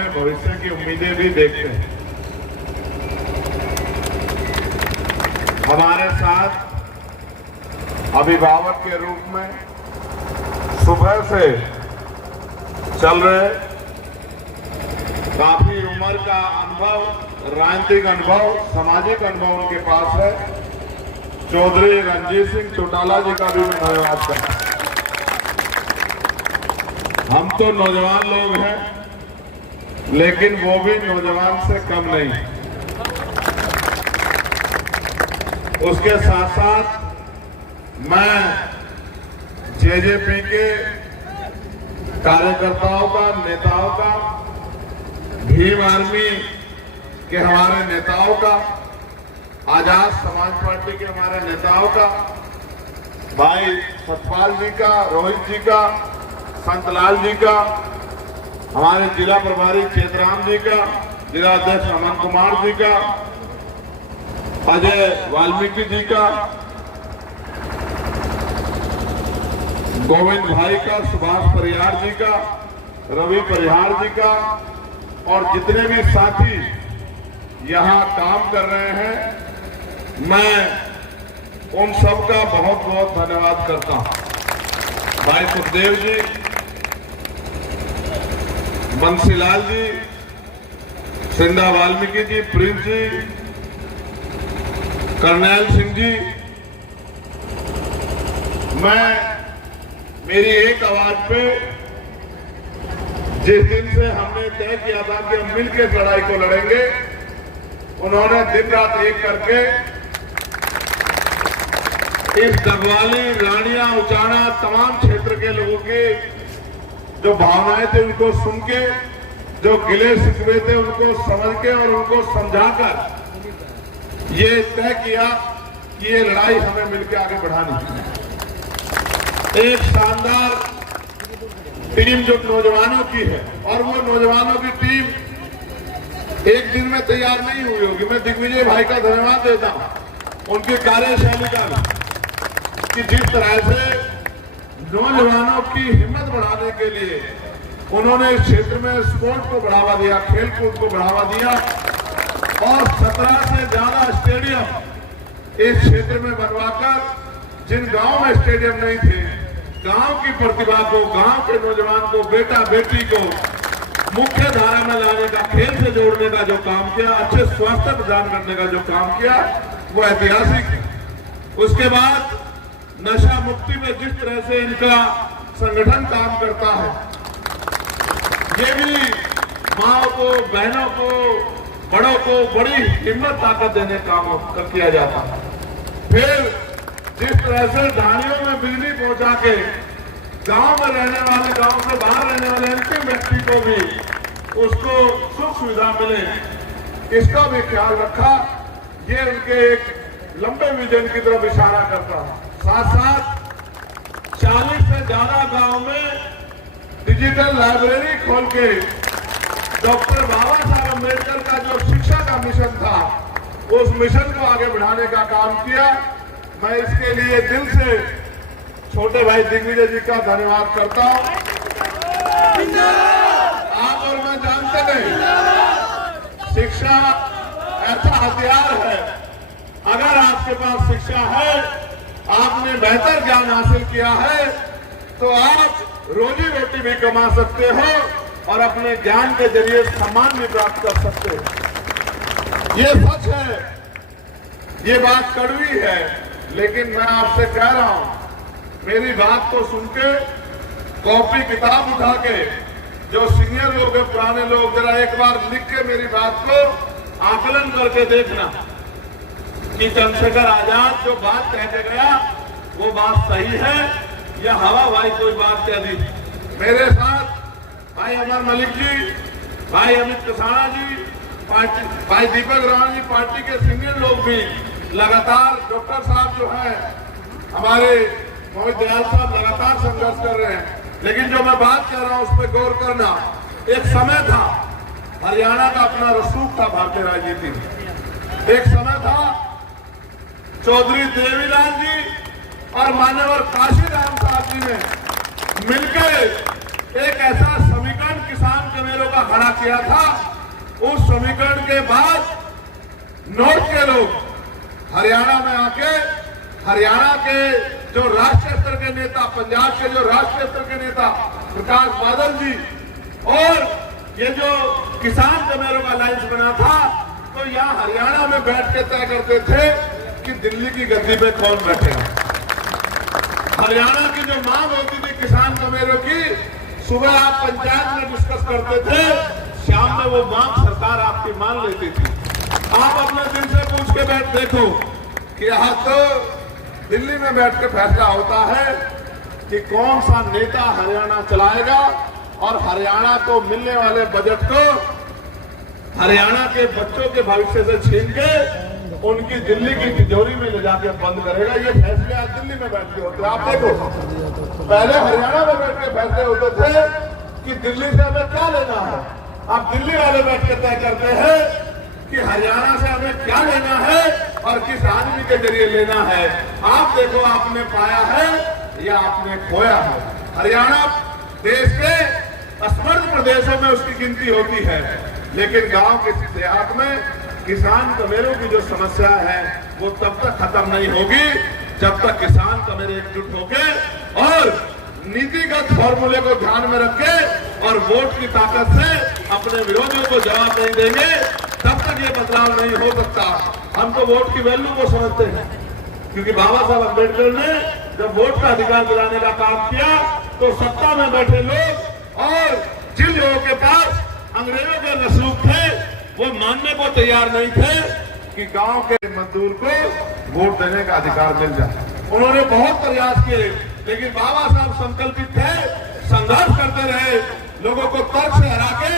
में भविष्य की उम्मीदें भी देखते हैं। हमारे साथ अभिभावक के रूप में सुबह से चल रहे काफी उम्र का अनुभव, राजनीतिक अनुभव, सामाजिक अनुभव उनके पास है। चौधरी रणजीत सिंह चौटाला जी का भी मैं धन्यवाद करता हूं। हम तो नौजवान लोग हैं, लेकिन वो भी नौजवान से कम नहीं। उसके साथ साथ मैं जेजेपी के कार्यकर्ताओं का, नेताओं का, भीम आर्मी के हमारे नेताओं का, आजाद समाज पार्टी के हमारे नेताओं का, भाई सतपाल जी का, रोहित जी का, संतलाल जी का, हमारे जिला प्रभारी चेतराम जी का, जिला अध्यक्ष अमन कुमार जी का, अजय वाल्मीकि जी का, गोविंद भाई का, सुभाष परिहार जी का, रवि परिहार जी का, और जितने भी साथी यहां काम कर रहे हैं, मैं उन सबका बहुत बहुत धन्यवाद करता हूं। भाई सुखदेव जी, बंसीलाल जी, सिंधा वाल्मीकि जी, प्रिंस जी, करनैल सिंह जी, मैं मेरी एक आवाज पे जिस दिन से हमने तय किया था कि हम मिलकर लड़ाई को लड़ेंगे, उन्होंने दिन रात एक करके इस डबवाली, रानिया, उचाना तमाम क्षेत्र के लोगों की जो भावनाएं थे उनको सुन के, जो गिले शिकवे थे उनको समझ के और उनको समझाकर ये तय किया कि ये लड़ाई हमें मिलकर आगे बढ़ानी है। एक शानदार टीम जो नौजवानों की है, और वो नौजवानों की टीम एक दिन में तैयार नहीं हुई होगी। मैं दिग्विजय भाई का धन्यवाद देता हूं, उनकी कार्यशैली का, कि जिस तरह से नौजवानों की हिम्मत बढ़ाने के लिए उन्होंने इस क्षेत्र में स्पोर्ट को बढ़ावा दिया, खेल कूद को बढ़ावा दिया, और 17 से ज्यादा स्टेडियम इस क्षेत्र में बनवाकर, जिन गांव में स्टेडियम नहीं थे, गांव की प्रतिभा को, गांव के नौजवान को, बेटा बेटी को मुख्य धारा में लाने का, खेल से जोड़ने का जो काम किया, अच्छे स्वास्थ्य प्रदान करने का जो काम किया, वो ऐतिहासिक है। उसके बाद नशा मुक्ति में जिस तरह से इनका संगठन काम करता है, ये भी माओ को, बहनों को, बड़ों को बड़ी हिम्मत, ताकत देने काम किया जाता है। फिर जिस तरह से ढाणियों में बिजली पहुंचा के गांव में रहने वाले, गांव से बाहर रहने वाले अंतिम व्यक्ति को भी उसको सुख सुविधा मिले, इसका भी ख्याल रखा। ये उनके एक लंबे विजन की तरफ इशारा करता है। साथ साथ 40 से ज्यादा गांव में डिजिटल लाइब्रेरी खोल के डॉक्टर बाबा साहब अम्बेडकर का जो शिक्षा का मिशन था, उस मिशन को आगे बढ़ाने का काम किया। मैं इसके लिए दिल से छोटे भाई दिग्विजय जी का धन्यवाद करता हूं। आप और मैं जानते नहीं, शिक्षा ऐसा हथियार है, अगर आपके पास शिक्षा है, आपने बेहतर ज्ञान हासिल किया है, तो आप रोजी रोटी भी कमा सकते हो और अपने ज्ञान के जरिए सम्मान भी प्राप्त कर सकते हो। ये सच है, ये बात कड़वी है, लेकिन मैं आपसे कह रहा हूं, मेरी बात को सुन के, कॉपी किताब उठा के, जो सीनियर लोग हैं, पुराने लोग, जरा एक बार लिख के मेरी बात को आकलन करके देखना कि चंद्रशेखर आजाद जो बात कह के गया वो बात सही है या हवा भाई कोई बात कह दी। मेरे साथ भाई अमर मलिक जी, भाई अमित कसाना जी, पार्टी भाई दीपक रावण जी, पार्टी के सीनियर लोग भी लगातार, डॉक्टर साहब जो है हमारे मोहित दयाल साहब, लगातार संघर्ष कर रहे हैं। लेकिन जो मैं बात कर रहा हूं उस पर गौर करना। एक समय था, हरियाणा का अपना रसूख था भारतीय राजनीति में। एक समय था, चौधरी देवीलाल जी और मान्यवर काशीराम साहब जी ने मिलकर एक ऐसा समीकरण किसान के मेरे कमेरों का खड़ा किया था, उस समीकरण के बाद नॉर्थ के लोग हरियाणा में आके हरियाणा के जो राष्ट्रीय स्तर के नेता, पंजाब के जो राष्ट्रीय स्तर के नेता प्रकाश बादल जी और ये जो किसान कमेरों का अलायंस बना था, तो यहाँ हरियाणा में बैठ के तय करते थे कि दिल्ली की गद्दी पे कौन बैठेगा। हरियाणा की जो मांग होती थी किसान कमेरों की, सुबह आप पंचायत में डिस्कस करते थे, शाम में वो मांग सरकार आपकी मान लेती थी। आप अपने दिल से पूछ के बैठ देखो कि यहाँ तो दिल्ली में बैठ के फैसला होता है कि कौन सा नेता हरियाणा चलाएगा और हरियाणा को मिलने वाले बजट को हरियाणा के बच्चों के भविष्य से छीन के उनकी दिल्ली की तिजोरी में ले जाके बंद करेगा। ये फैसले आज दिल्ली में बैठ के होते हैं। आप देखो, पहले हरियाणा में बैठ के फैसले होते थे कि दिल्ली से हमें क्या लेना है। अब दिल्ली वाले बैठ के तय करते हैं कि हरियाणा से हमें क्या लेना है और किस आदमी के जरिए लेना है। आप देखो, आपने पाया है या आपने खोया है। हरियाणा देश के असमर्थ प्रदेशों में उसकी गिनती होती है, लेकिन गांव किसी देहात में किसान कमेरों की जो समस्या है वो तब तक खत्म नहीं होगी जब तक किसान कमेरे एकजुट होके और नीतिगत फॉर्मूले को ध्यान में रखे और वोट की ताकत से अपने विरोधियों को जवाब नहीं देंगे, तब तक ये बदलाव नहीं हो सकता। हम तो वोट की वैल्यू को समझते हैं, क्योंकि बाबा साहब अम्बेडकर ने जब वोट का अधिकार दिलाने का काम किया तो सत्ता में बैठे लोग और जिन लोगों के पास अंग्रेजों के रसूख थे वो मानने को तैयार नहीं थे कि गांव के मजदूर को वोट देने का अधिकार मिल जाए। उन्होंने बहुत प्रयास किए, लेकिन बाबा साहब संकल्पित थे, संघर्ष करते रहे, लोगों को तर्क से हरा के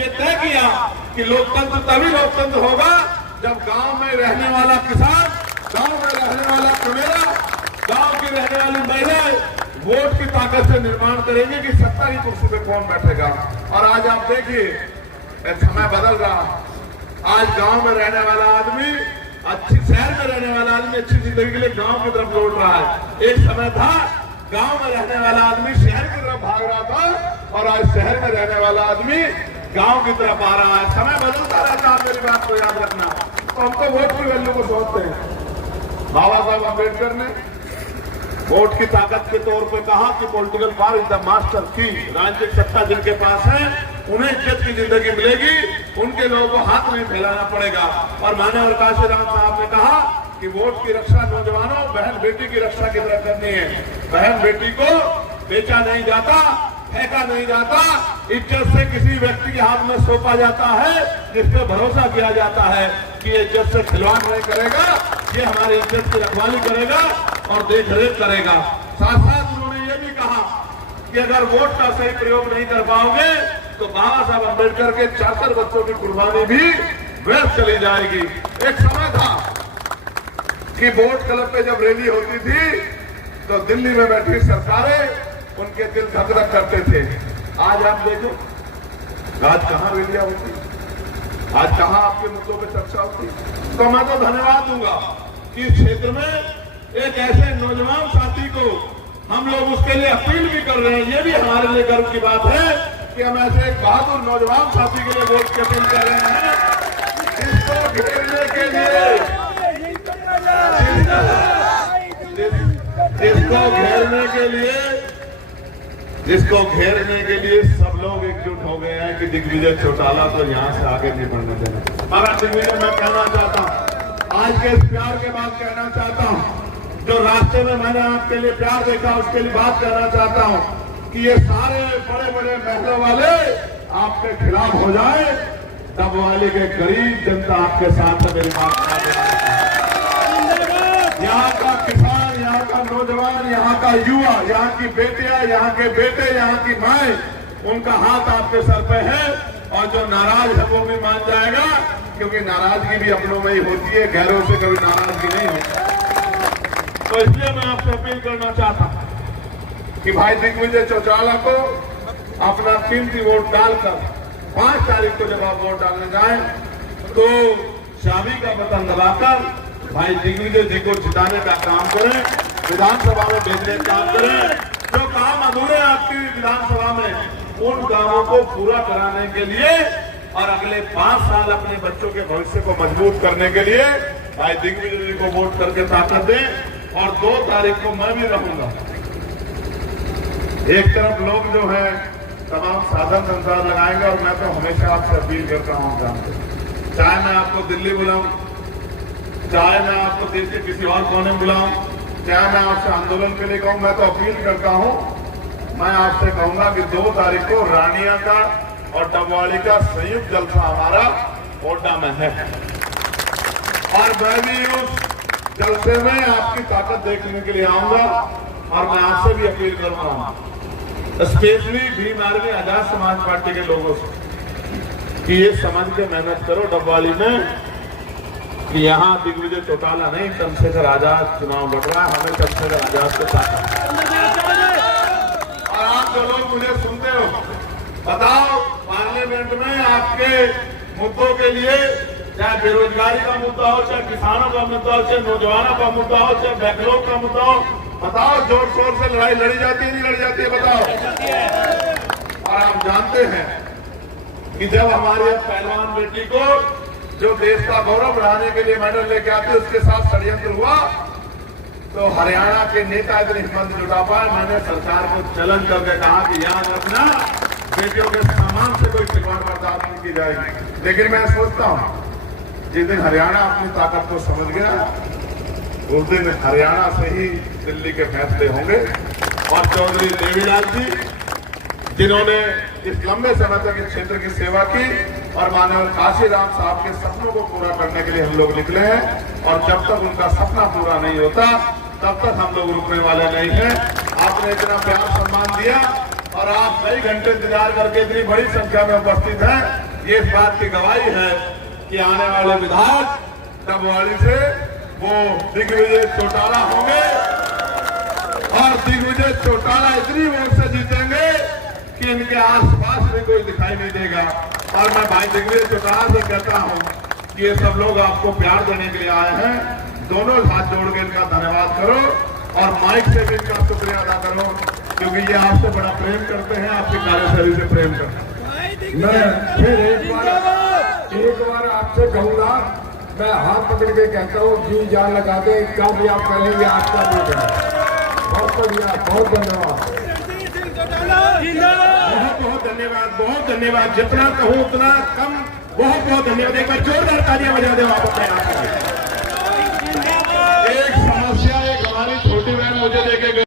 ये तय किया कि लोकतंत्र तभी लोकतंत्र होगा जब गांव में रहने वाला किसान, गांव में रहने वाला कमेरा, गांव की रहने वाली महिलाएं वोट की ताकत से निर्माण करेंगे कि सत्ता की कुर्सी पे कौन बैठेगा। और आज आप देखिए, समय बदल रहा। आज गांव में रहने वाला आदमी, अच्छी शहर में रहने वाला आदमी अच्छी जिंदगी के लिए गांव की तरफ लौट रहा है। एक समय था गांव में रहने वाला आदमी शहर की तरफ भाग रहा था और आज शहर में रहने वाला आदमी गांव की तरफ आ रहा है। समय बदलता रहता है, मेरी बात को याद रखना। तो हम तो वोट की वैल्यू को सोचते हैं। बाबा साहब अम्बेडकर ने वोट की ताकत के तौर पे कहा कि political power is the master की। राजनीतिक सत्ता जिनके पास है उन्हें इज्जत की जिंदगी मिलेगी, उनके लोगों को हाथ नहीं फैलाना पड़ेगा। और माननीय काशीराम साहब ने कहा कि वोट की रक्षा नौजवानों, बहन बेटी की रक्षा की तरह करनी है। बहन बेटी को बेचा नहीं जाता, फेंका नहीं जाता, इज्जत से किसी व्यक्ति के हाथ में सौंपा जाता है जिस पे भरोसा किया जाता है कि ये इज्जत से खिलवाड़ नहीं करेगा, ये हमारी इज्जत की रखवाली करेगा और देख-रेख करेगा। साथ साथ उन्होंने ये भी कहा कि अगर वोट का सही प्रयोग नहीं कर पाओगे तो बाबा साहब अम्बेडकर के 4 बच्चों की कुर्बानी भी व्यर्थ चली जाएगी। एक समय था कि वोट क्लब पे जब रैली होती थी तो दिल्ली में बैठी सरकारें उनके दिल धक धक करते थे। आज आप देखो, आज कहां रैलियां होती, आज कहां आपके मुद्दों पे चर्चा होती। तो मैं तो धन्यवाद दूंगा कि इस क्षेत्र में एक ऐसे नौजवान साथी को हम लोग उसके लिए अपील भी कर रहे हैं। ये भी हमारे लिए गर्व की बात है कि हम ऐसे एक बहादुर नौजवान साथी के लिए वोट की अपील कर रहे हैं, जिसको घेरने के लिए जिसको घेरने के लिए सब लोग एकजुट हो गए हैं कि दिग्विजय चौटाला तो यहाँ से आगे नहीं बढ़ने देना। मगर दिग्विजय, मैं कहना चाहता हूँ, आज के इस प्यार के बाद कहना चाहता हूँ, जो रास्ते में मैंने आपके लिए प्यार देखा उसके लिए बात कहना चाहता हूँ कि ये सारे बड़े बड़े महलों वाले आपके खिलाफ हो जाए, तब वाले के गरीब जनता आपके साथ है। मेरी बात, यहाँ का किसान, यहाँ का नौजवान, यहाँ का युवा, यहाँ की बेटियां, यहाँ के बेटे, यहाँ की माए, उनका हाथ आपके सर पे है। और जो नाराज है वो भी मान जाएगा, क्योंकि नाराजगी भी अपनों में ही होती है, गैरों से कभी नाराजगी नहीं होती। तो इसलिए मैं आपसे अपील करना चाहता हूं कि भाई दिग्विजय चौटाला को अपना कीमती वोट डालकर 5 तारीख को जब आप वोट डालने जाएं तो चाबी का बटन दबाकर भाई दिग्विजय जी को जिताने का काम करें, विधानसभा में भेजने का काम करें। जो काम अधूरे आपकी विधानसभा में उन कामों को पूरा कराने के लिए और अगले 5 साल अपने बच्चों के भविष्य को मजबूत करने के लिए भाई दिग्विजय जी को वोट करके ताकत दें। और 2 तारीख को मैं भी रहूंगा। एक तरफ लोग जो है तमाम साधन संसार लगाएंगे और मैं तो हमेशा आपसे अपील करता हूं, जानते चाहे मैं आपको दिल्ली बुलाऊं, चाहे मैं आपको देश के किसी और कोने में बुलाऊं, चाहे मैं आपसे आंदोलन के लिए कहूं, मैं तो अपील करता हूं, मैं आपसे कहूंगा कि 2 तारीख को रानिया का और डबवाली का संयुक्त जलसा हमारा ओडा में है और मैं भी उस जलसे में आपकी ताकत देखने के लिए आऊंगा। और मैं आपसे भी अपील करूंगा, specially Bhim army Azad Samaj party के लोगों से, कि ये समझ के मेहनत करो डबवाली में कि यहाँ दिग्विजय चौटाला नहीं, चंद्रशेखर आजाद चुनाव लड़ रहा है, हमें चंद्रशेखर आजाद के साथ। और आप जो लोग मुझे सुनते हो, बताओ पार्लियामेंट में आपके मुद्दों के लिए, चाहे बेरोजगारी का मुद्दा हो, चाहे किसानों का मुद्दा हो, चाहे नौजवानों का मुद्दा हो, चाहे बैकलॉग का मुद्दा हो, बताओ जोर शोर से लड़ाई लड़ी जाती है नहीं लड़ी जाती है, बताओ। और आप जानते हैं कि जब हमारे पहलवान बेटी को जो देश का गौरव बढ़ाने के लिए मेडल लेके आते उसके साथ षड्यंत्र हुआ, तो हरियाणा के नेता इतनी हिम्मत जुटा पाए, मैंने सरकार को चैलेंज करके कहा कि याद रखना बेटियों के सामान से कोई खिलवाड़ बर्दाश्त नहीं की जाएगी। लेकिन मैं सोचता हूं जिस दिन हरियाणा अपनी ताकत को समझ गया उस दिन हरियाणा से ही दिल्ली के फैसले होंगे। और चौधरी देवीलाल जी जिन्होंने इस लंबे समय तक इस क्षेत्र की सेवा की और माननीय काशीराम साहब के सपनों को पूरा करने के लिए हम लोग निकले हैं और जब तक उनका सपना पूरा नहीं होता तब तक हम लोग रुकने वाले नहीं हैं। आपने इतना प्यार सम्मान दिया और आप कई घंटे इंतजार करके इतनी बड़ी संख्या में उपस्थित हैं, ये इस बात की गवाही है कि आने वाले विधायक डबवाली से वो दिग्विजय चौटाला होंगे और दिग्विजय चौटाला इतनी वोट से जीतेंगे कि इनके आसपास भी कोई दिखाई नहीं देगा। और मैं भाई दिग्विजय चौटाला से कहता हूं कि ये सब लोग आपको प्यार देने के लिए आए हैं, दोनों हाथ जोड़ के इनका धन्यवाद करो और माइक से भी इनका शुक्रिया अदा करो, क्योंकि ये आपसे बड़ा प्रेम करते हैं, आपकी कार्यशैली से प्रेम करते हैं। मैं फिर एक बार आपसे कहूंगा, मैं हाथ पकड़ के कहता हूँ जी जान लगा दे, क्या भी आप करेंगे आपका भी करें। बहुत बढ़िया, बहुत धन्यवाद, बहुत धन्यवाद, बहुत धन्यवाद। जितना कहूँ उतना कम। बहुत बहुत धन्यवाद। एक बार जोरदार तालियां बजा दे आप अपने आप।